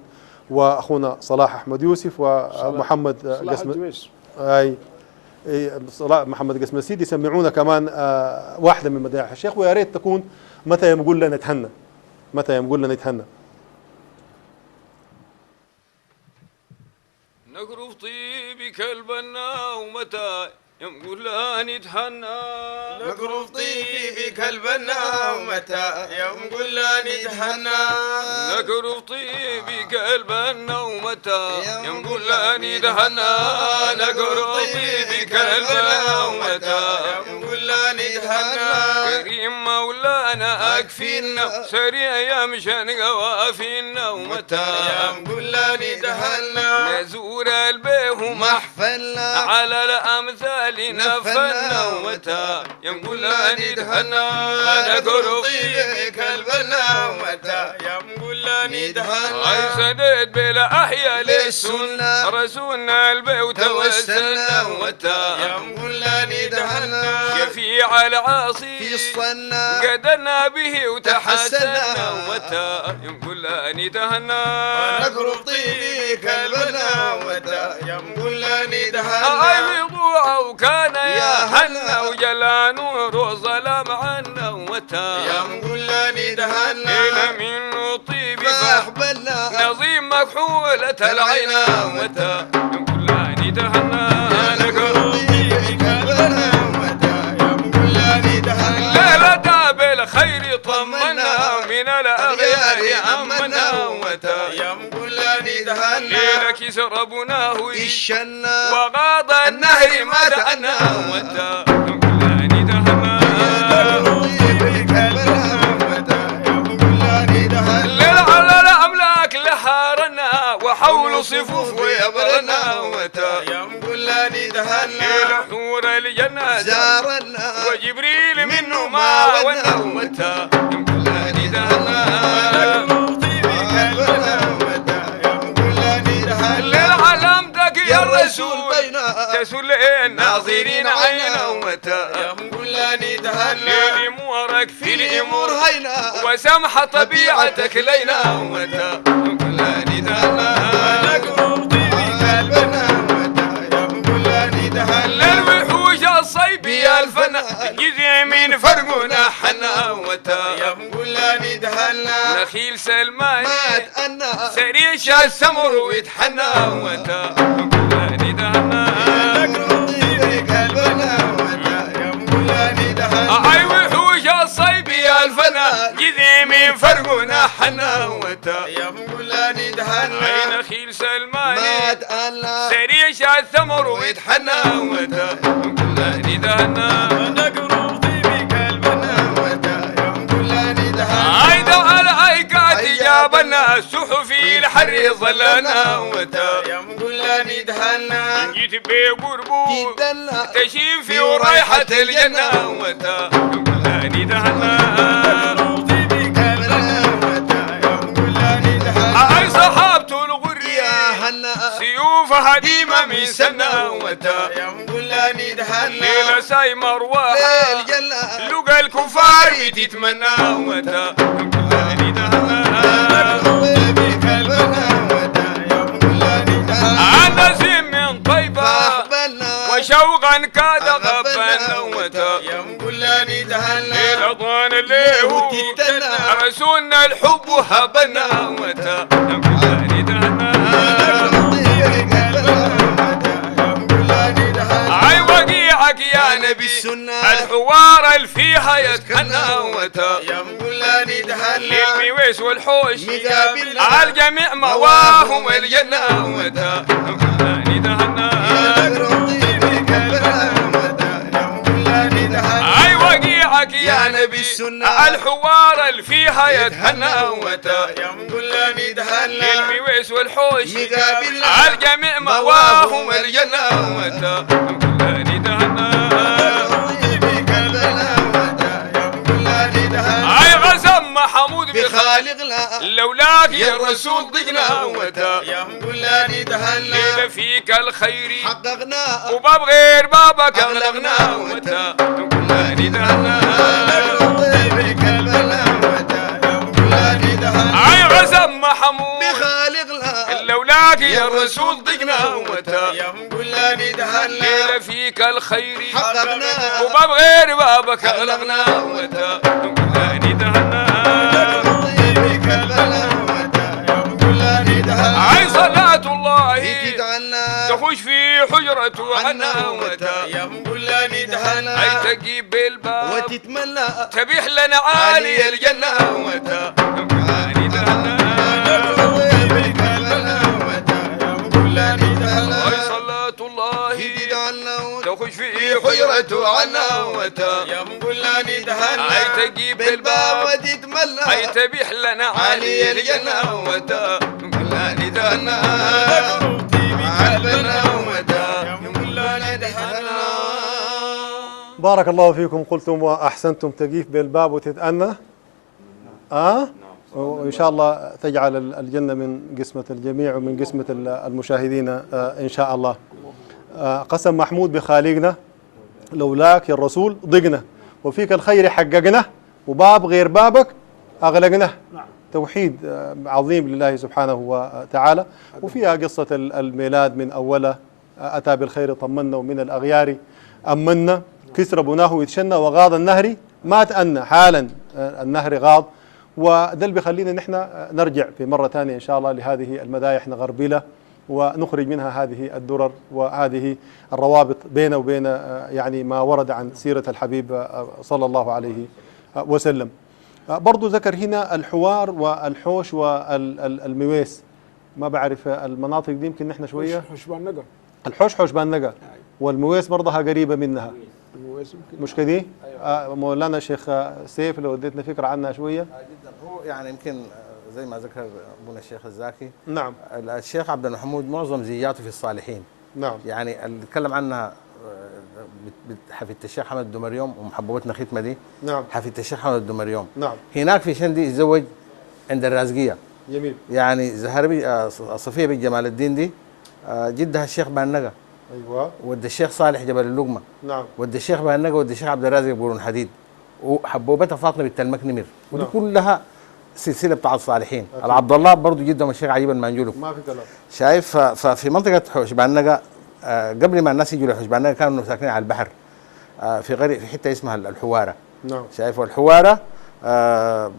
واخونا صلاح احمد يوسف ومحمد محمد قسم السيد يسمعونا كمان واحده من مدايح الشيخ. ويا ريت تكون متى يقول لنا نتهنى. متى يقول لنا نتهنى. نقرف طيبك البنا ومتى يقول لا نتهنى. نقرف طيبك البنا ومتى يقول لا نتهنى. نقرف طيبك البنا ومتى يقول لا نتهنى. نقرف طيبك البنا ومتى يقول لا نتهنى. كريم مولانا اكفينا سريع يمشن قوافينا ومتى يقول لا نتهنى. نزور البيه محفلنا على الامثال نفلنا ومتى يقول لا نتهنى. نقرف طيبك البنا ومتى يقول لا نتهنى. عيسدت بلا احيا للسنه رسولنا البيه وتوسلنا ومتى يقول لا نتهنى. شفيع العاصي في الصنا قدرنا به وتحسنا ومتى يقول لا نتهنى. نقرف طيبك البنا ومتى يقول لا نتهنى. وكان يا هنا وجلا نور وظلام عنا ومتى وتا يا مقولاني دهنا إلى من طيب فأحبلنا نظيم مكحولة العين وتا مقولاني دهنا ليلة بالخير طمنا من الأغيار أمنا وتا ليلة كسربناه الشنا وغاض النهر ما دعنا وتا مقولاني دهنا ليلة الأملاك لحارنا وحول صفوف ويبرنا وتا ليلة حور الجنة زارنا وجبريل منه ما ونومتا مقولاني دهنا للعالم دق يا الرسول تسول الناظرين عينا ومتا ليلي مورك في الامور وسمح طبيعتك لينا ومتا مقولاني دهنا للوحوش الصيبية الفنا جزء من فرقنا حنا وتا نخيل سلمان سريش السمر ويتحنى وتا مقولاني دهنا اي وحوش الصيبية الفنا جزء من فرقنا حنا وتا اي نخيل سلمان سريش الثمر ويتحنى وتا مقولاني دهنا عيدا الايقات جابنا سحفي الحر ظلنا وتا جيت بقربو تشيفي ورايحة الجنة وتا مقولاني دهنا اي صحابة الغرية سيوف هديمة من سنة وتا ليلة سايمر واحد لقى الكفار تتمنى وتا مقولاني دهنا أنا زين من طيبة وشوقا كاد غبنا وتا ليلة ضان اللي هو رسولنا الحب هبنا وتا مقولاني دهنا عي وقيعك يا نبي الحوار اللي فيها يتهنى وتا للميويس والحوش الجميع مواهم الجنة وتا مقولاني دهنا عي وقيعك يا نبي الحوار اللي فيها يتهنى وتا للميويس والحوش الجميع مواهم الجنة وتا مقولاني دهنا عي غزم محمود بخالقنا لولاك يا الرسول ضجنا وتا ليلة فيك الخير حققنا وباب غير بابك اغلقنا وتا مقولاني دهنا عي غزم محمود بخالقنا لولاك يا الرسول ضجنا وتا ليلة فيك الخير حققنا وباب غير بابك اغلقنا وتا مقولاني دهنا عي صلاة الله تخش في حجرة عنا وتا عي تجيب الباب وتتمنى تبيح لنا عالي الجنة وتا مقولاني دهنا عي صلاة الله تخش في حجرة عنا وتا عي تجيب الباب وتتمنى عي تبيح لنا عالي الجنة وتا مقولاني دهنا بارك الله فيكم. قلتم وأحسنتم تقيف بالباب وتتأنى. وإن شاء الله تجعل الجنة من قسمة الجميع ومن قسمة المشاهدين إن شاء الله. قسم محمود بخالقنا لولاك يا الرسول ضقنا وفيك الخير حققنا وباب غير بابك أغلقنا. توحيد عظيم لله سبحانه وتعالى. وفيها قصة الميلاد من أوله أتى بالخير طمنا ومن الأغيار أمنا كسر بناه يتشنى وغاض النهر ما تأنى حالا النهر غاض. وده اللي بيخلينا نحن نرجع في مرة ثانية إن شاء الله لهذه المدايح نغربلها ونخرج منها هذه الدرر وهذه الروابط بينه وبين يعني ما ورد عن سيرة الحبيب صلى الله عليه وسلم. برضو ذكر هنا الحوار والحوش والمويس. ما بعرف المناطق دي يمكن نحن شوية. حشبان نقر. الحوش حشبان نقر والمويس برضها قريبة منها. المويس يمكن. مش كده؟ مولانا الشيخ سيف لو اديتنا فكرة عنها شوية. جدا. هو يعني يمكن زي ما ذكر ابونا الشيخ الزاكي، نعم الشيخ عبد المحمود معظم زياته في الصالحين، نعم يعني اللي اتكلم عنها حفيدة الشيخ حمد الدمريوم ومحبوبتنا ختمة دي. نعم حفيدة الشيخ حمد الدمريوم نعم هناك في شندي يتزوج عند الرازقية، جميل. يعني زهربي صفية بن جمال الدين دي جدها الشيخ بانقة، ايوه ود الشيخ صالح جبل اللقمة، نعم ود الشيخ بانقة ود الشيخ عبد الرازق بورون حديد، وحبوبتها فاطمة بنت المكنمر، ودي نعم. كلها سلسلة بتاع الصالحين. أكيد. العبد الله برضه جدهم الشيخ عجيب المنجولف. ما في كلام. شايف ففي منطقة حوش بانقة قبل ما الناس يجوا لحوش بانقة كانوا ساكنين على البحر في قرية في حتة اسمها الحوارة. نعم شايف الحوارة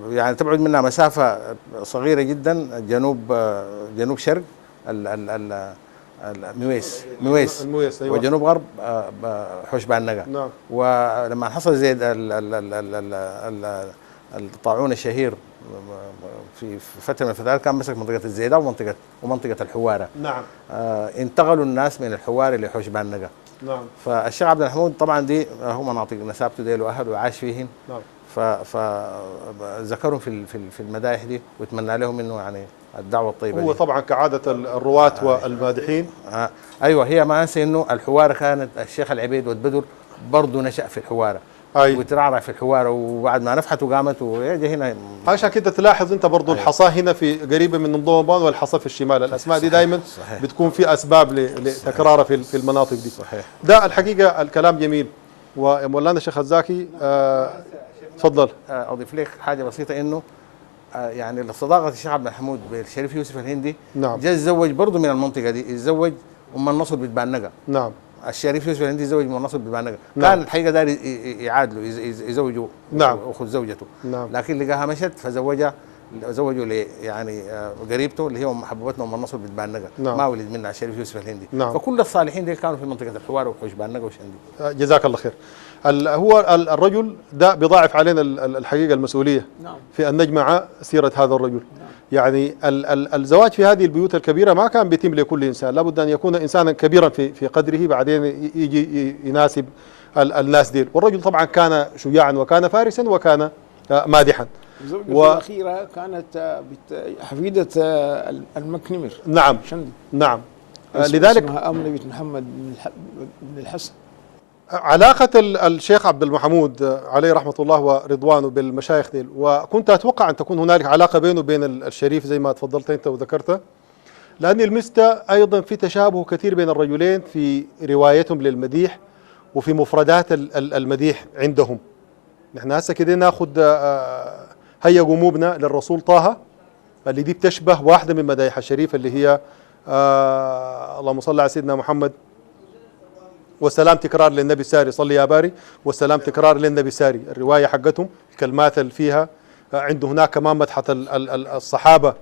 يعني تبعد منها مسافة صغيرة جدا جنوب شرق المويس المويس ايوه وجنوب غرب حوش بانقة. نعم ولما حصل زي الطاعون الشهير في فترة من الفترات كان مسك منطقة الزيدة ومنطقة الحوارة. نعم انتقلوا الناس من الحوارة لحوش بانقة. نعم فالشيخ عبد المحمود طبعا دي هو مناطق نسابته ديل واهله وعاش فيهن. نعم فذكرهم في المدايح دي واتمنى لهم انه يعني الدعوه الطيبه هو دي. طبعا كعادة الرواة والمادحين. ايوه هي ما انسى انه الحواره كانت الشيخ العبيد والبدر برضه نشا في الحواره اي وترعرع في الحواره وبعد ما نفحت وقامت ويجي هنا. عشان كده تلاحظ انت برضو الحصاه هنا في قريبه من نضوبان والحصاه في الشمال. الاسماء دي دائما بتكون في اسباب لتكرارها في المناطق دي. صحيح. ده الحقيقه الكلام جميل. ومولانا الشيخ الزاكي تفضل. اضيف لك حاجه بسيطه انه يعني صداقه الشيخ عبد المحمود بالشريف يوسف الهندي نعم جاء تزوج برضه من المنطقه دي، يتزوج ام النصر بنت بانقة. نعم الشريف يوسف الهندي يتزوج من النصر بنت بانقة. نعم. كان الحقيقه دار يعادلوا يزوجوا نعم. اخذ زوجته. نعم لكن لقاها مشت زوجوا يعني قريبته اللي هي محبوبتنا ام النصر بنت بانقة. نعم. ما ولد منها الشريف يوسف الهندي. نعم. فكل الصالحين دي كانوا في منطقه الحوار وحوش بانقة وشندي. جزاك الله خير. هو الرجل ده بيضاعف علينا الحقيقه المسؤوليه نعم. في ان نجمع سيره هذا الرجل. يعني الزواج في هذه البيوت الكبيره ما كان بيتم لكل انسان، لابد ان يكون انسانا كبيرا في قدره بعدين يجي يناسب الناس دي. والرجل طبعا كان شجاعا وكان فارسا وكان مادحا. الزوجة الأخيرة كانت حفيدة المكنمر. نعم شندي. نعم لذلك اسمها آمنة بنت محمد بن الحسن. علاقة الشيخ عبد المحمود عليه رحمة الله ورضوانه بالمشايخ ديل، وكنت أتوقع أن تكون هنالك علاقة بينه وبين الشريف زي ما تفضلت أنت وذكرت، لأني لمست أيضا في تشابه كثير بين الرجلين في روايتهم للمديح وفي مفردات المديح عندهم. نحن هسه كده ناخذ هيا قموبنا للرسول طه اللي دي بتشبه واحدة من مدايح الشريف اللي هي اللهم صل على سيدنا محمد والسلام تكرار للنبي الساري، صلي يا باري والسلام تكرار للنبي الساري. الرواية حقتهم الكلمات اللي فيها عنده هناك كمان مدحة الصحابة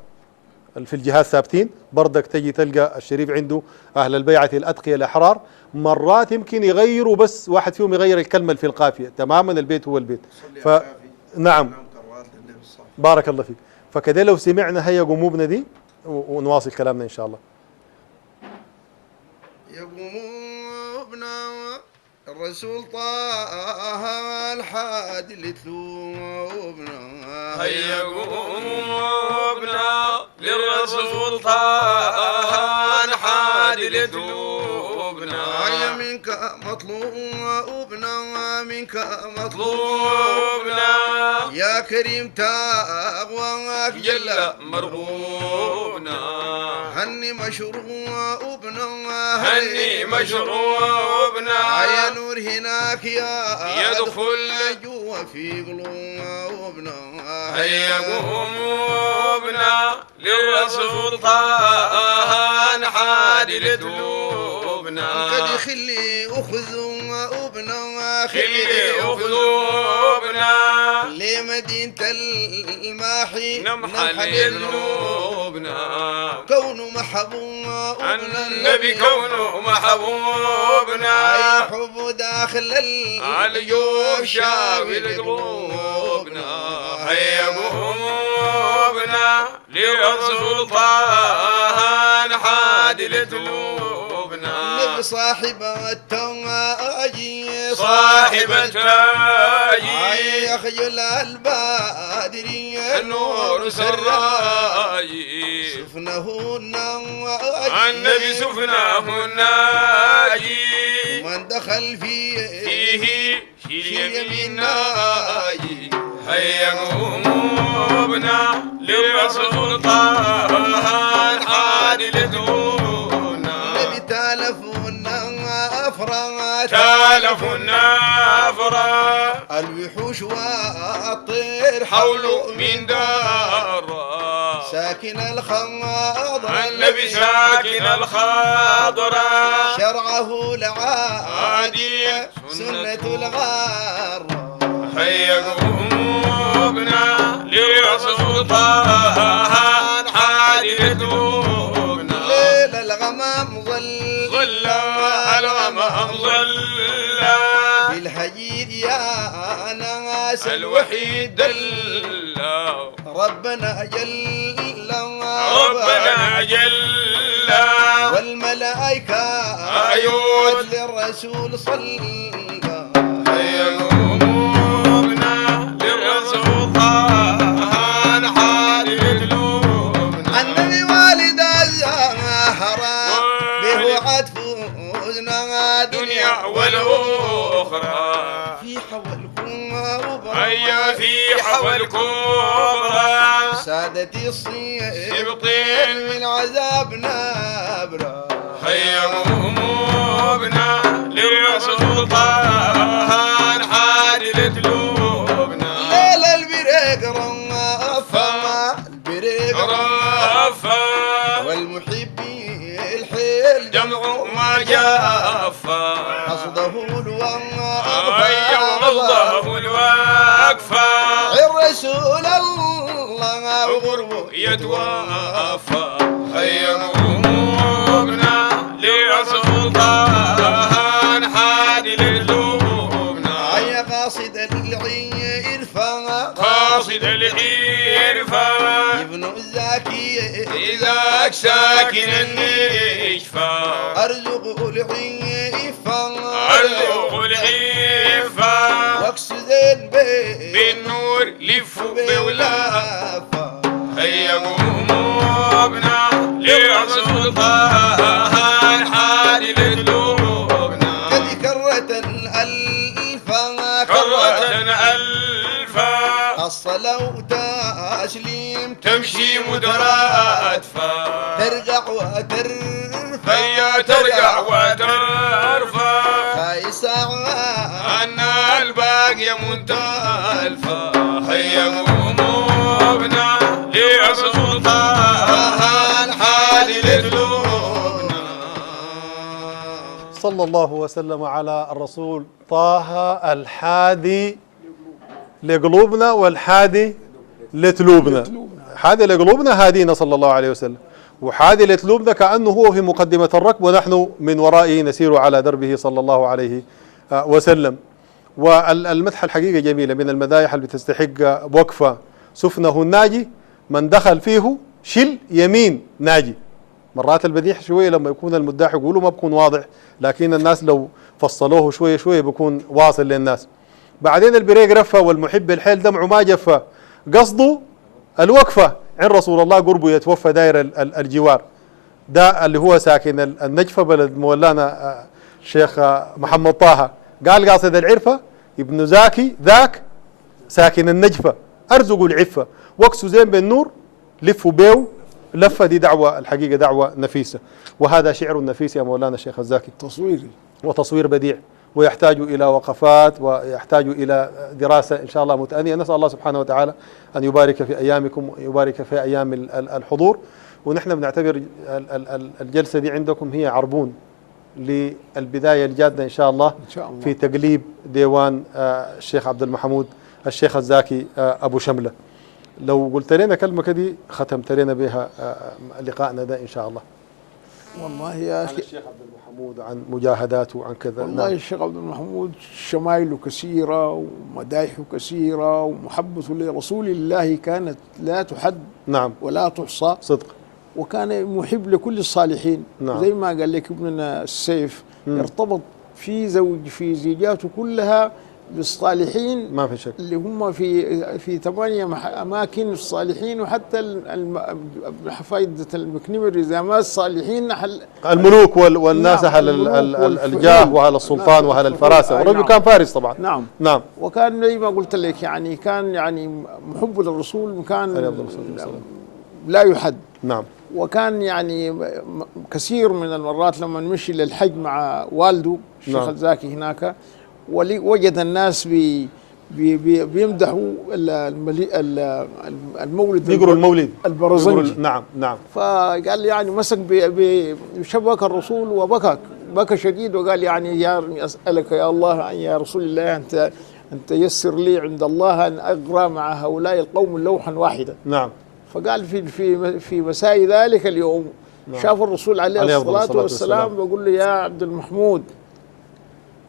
في الجهاد ثابتين، برضك تجي تلقى الشريف عنده أهل البيعة الأتقياء الأحرار مرات يمكن يغيروا بس واحد فيهم يغير الكلمة في القافية تماما، البيت هو البيت. نعم بارك الله فيك. فكده لو سمعنا هيا قموبنا دي ونواصل كلامنا إن شاء الله. الرسول طه الحادي لثوبنا هيا قومنا للرسول طه الحادي لثوبنا هيا منك مطلوبنا منك مطلوبنا يا كريم تقواك جل مرغوبنا هني مشروبنا هني مشروبنا يا نور هناك يا يدخل جوا في قلوبنا هيا قومنا للرسول طه نحادي لثوبنا قد خلي أخذوا ابنا خلي أخذوبنا في مدينة الماحي نمحل ذنوبنا كون محبوب النبي كونه محبوبنا أي حب داخل الجوف شاوي قلوبنا هيا قلوبنا لرسول طه نحادي قلوبنا نبي صاحب التاج صاحب التاج أي خجل البادري النور سراج شفناه النبي سفناه الناجي من دخل فيه شيل يمين ناجي هيا قلوبنا لرسول طه نحادي قلوبنا نبي تالفونا أفراد تالف النافرة الوحوش والطير حولوا من دار ساكن الخضر النبي ساكن الخضرة شرعه العادي عادي سنة الغار هيا قلوبنا لرسول طه حادي قلوبنا ليل الغمام ظل الغمام ظل في الحجير يا ناس الوحيد دل ربنا جل ربنا جل والملائكة أيود للرسول صلى هيا قلوبنا للرسول طه نحادي قلوبنا النبي والد الزهراء به عطفنا دنيا والأخرى في حولكم وبرا هيا في حول كبرى سادتي الصيف سبطين من عذابنا برا هيا قلوبنا للرسول طه نحادي قلوبنا ليل البريق رفا البريق رفا والمحبي الحيل جمع ما جافا قصده هيا والله الوقفة الرسول الله وغربه يتوافى هيا قلوبنا لرسول طه نحادي قلوبنا يا قاصد العرفة قاصد العرفة ابن الزاكي إذاك ساكن النشفى أرزق العرفة أرزق العفة واقصد بالنور لف بولا بولافة هيا قلوبنا لرسول طه نحادي قلوبنا كذي كرة الألفة كرة ألفا الصلاة وتسليم تمشي مترادفة ترجع وترفع هيا ترجع وترفع خايسة أن الباقي منتالفة هيا قلوبنا لرسول طه نحادي قلوبنا صلى الله وسلم على الرسول طه الحادي لقلوبنا والحادي لتلوبنا. حادي لقلوبنا هادينا صلى الله عليه وسلم، وحادي لتلوبنا كأنه هو في مقدمة الركب ونحن من ورائه نسير على دربه صلى الله عليه وسلم. والمدح الحقيقة جميلة، من المدايح اللي بتستحق وقفة. سفنه الناجي من دخل فيه شل يمين ناجي. مرات البديح شوية لما يكون المداح يقوله ما بكون واضح، لكن الناس لو فصلوه شوية شوية بكون واصل للناس. بعدين البريق رفة والمحب الحيل دمعه ما جفة، قصده الوقفة عند رسول الله قربه يتوفى داير الجوار. ده اللي هو ساكن النجفة بلد مولانا الشيخ محمد طه، قال قاصد العرفة ابن زاكي ذاك ساكن النجفة أرزقوا العفة وكسوا زين بالنور لفوا بيو لفة. دي دعوة الحقيقة دعوة نفيسة، وهذا شعر نفيس يا مولانا الشيخ الزاكي، تصويري وتصوير بديع، ويحتاج إلى وقفات ويحتاج إلى دراسة إن شاء الله متأنية. نسأل الله سبحانه وتعالى أن يبارك في أيامكم ويبارك في أيام الحضور. ونحن بنعتبر الجلسة دي عندكم هي عربون للبداية الجادة إن شاء الله إن شاء الله في تقليب ديوان الشيخ عبد المحمود الشيخ الزاكي أبو شملة. لو قلت لنا كلمة كده ختمت لنا بها لقائنا ده إن شاء الله. والله يا عن أخي، الشيخ عبد المحمود، عن مجاهداته، عن كذا. والله نعم. الشيخ عبد المحمود شمائله كثيرة ومدايحه كثيرة ومحبته لرسول الله كانت لا تحد نعم. ولا تحصى، صدق. وكان محب لكل الصالحين. نعم. زي ما قال لك ابننا السيف، ارتبط في زيجاته كلها بالصالحين، ما في شك. اللي هم في 8 اماكن الصالحين، وحتى فائده المكنمري زي ما الصالحين الملوك والناس نعم، أهل الملوك الجاه وأهل السلطان نعم، وأهل الفراسة، والرجل نعم. كان فارس طبعا. نعم. نعم. وكان زي ما قلت لك يعني كان يعني محب للرسول كان عليه أفضل الصلاة والسلام. لا يحد. نعم. وكان يعني كثير من المرات لما نمشي للحج مع والده الشيخ نعم. الزاكي هناك، وجد الناس بيمدحوا المولد، يقروا المولد البرزنجي. نعم. نعم. فقال لي يعني مسك بشبك الرسول وبكى، بكى شديد، وقال يعني يا أسألك يا الله يا رسول الله أن تيسر لي عند الله أن أقرأ مع هؤلاء القوم لوحا واحدا. نعم. فقال في مساء ذلك اليوم نعم. شاف الرسول عليه الصلاة والسلام، بقول له يا عبد المحمود،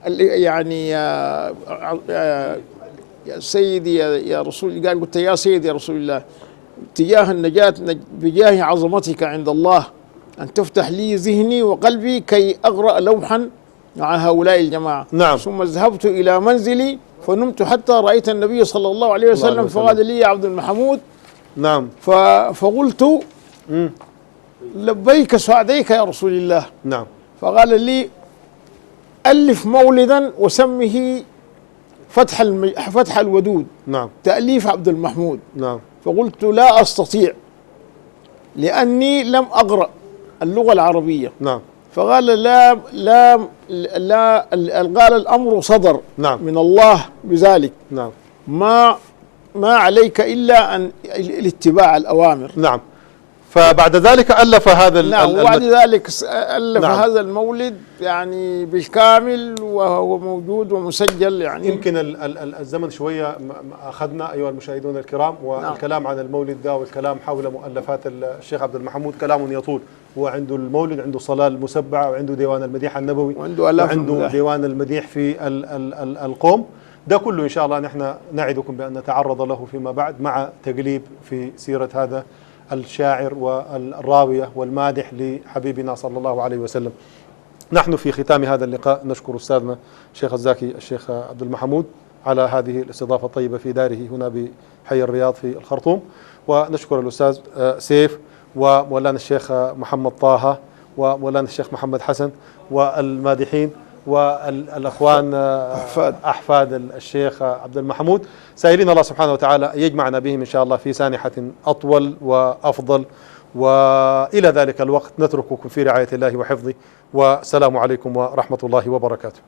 يعني يا سيدي يا رسول، قلت يا سيدي يا رسول الله، تجاه النجاة بجاه عظمتك عند الله أن تفتح لي ذهني وقلبي كي أقرأ لوحا مع هؤلاء الجماعة. نعم. ثم ذهبت إلى منزلي فنمت حتى رأيت النبي صلى الله عليه وسلم فقال لي يا عبد المحمود. نعم. فقلت لبيك سعديك يا رسول الله. نعم. فقال لي ألف مولدا وسمه فتح الودود. نعم. تأليف عبد المحمود. نعم. فقلت لا أستطيع لأني لم أقرأ اللغة العربية. نعم. فقال لا قال الأمر صدر نعم. من الله بذلك، نعم. ما عليك إلا أن الاتباع الأوامر. نعم. فبعد ذلك ألف هذا نعم. وبعد ذلك ألف نعم. هذا المولد يعني بالكامل، وهو موجود ومسجل. يعني يمكن الزمن شوية أخذنا أيها المشاهدون الكرام، والكلام عن المولد ده والكلام حول مؤلفات الشيخ عبد المحمود كلام يطول. هو عنده المولد، عنده صلاة المسبعة، وعنده ديوان المديح النبوي، وعنده ديوان المديح في القوم. ده كله إن شاء الله نحن نعدكم بأن نتعرض له فيما بعد، مع تقليب في سيرة هذا الشاعر والراوية والمادح لحبيبنا صلى الله عليه وسلم. نحن في ختام هذا اللقاء نشكر أستاذنا الشيخ الزاكي الشيخ عبد المحمود على هذه الاستضافة الطيبة في داره هنا بحي الرياض في الخرطوم، ونشكر الأستاذ سيف ومولانا الشيخ محمد طه ومولانا الشيخ محمد حسن والمادحين والأخوان أحفاد الشيخ عبد المحمود، سائلين الله سبحانه وتعالى يجمعنا بهم إن شاء الله في سانحة أطول وأفضل. وإلى ذلك الوقت نترككم في رعاية الله وحفظه، والسلام عليكم ورحمة الله وبركاته.